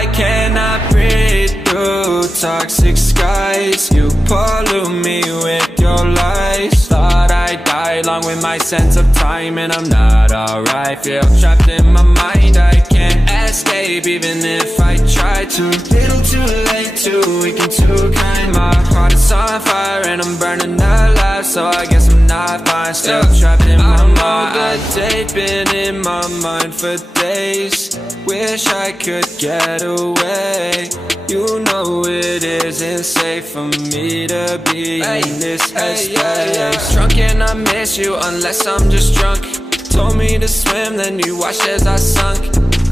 I cannot breathe through toxic skies. You pollute me with your lies. Thought I'd die along with my sense of time, and I'm not alright. Feel trapped in my mind, I can't escape even if I try to. Little too late, too weak and too kind. My heart is on fire and I'm burning alive, so I guess I'm not fine. Still trapped in my mind. That date been in my mind for days. Wish I could get away. You know it isn't safe for me to be in this headspace. Drunk and I miss you unless I'm just drunk. Told me to swim, then you watched as I sunk.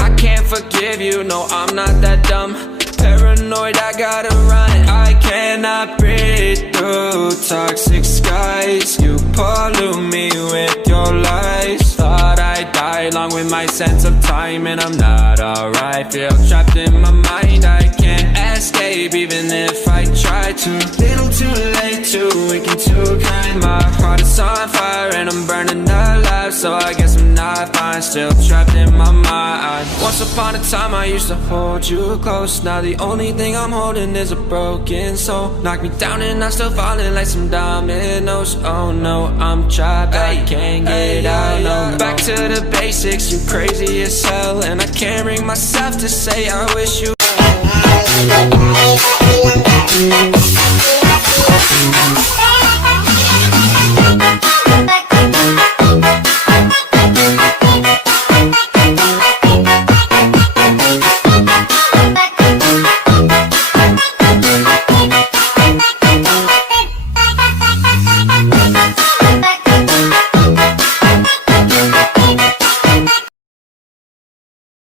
I can't forgive you, no, I'm not that dumb. Paranoid, I gotta run. I cannot breathe through toxic skies. You pollute me with your lies. Thought I'd die along with my sense of time, and I'm not alright. Feel trapped in my mind, I can't escape even if I try to. Little too late, too weak and too kind. My heart is on fire and I'm burning alive, so I guess I'm not fine. Still trapped in my mind. Once upon a time I used to hold you close. Now the only thing I'm holding is a broken soul. Knock me down and I'm still falling like some dominoes. Oh no, I'm trapped, I can't get out, no. Back to the basics, you crazy as hell, and I can't bring myself to say I wish you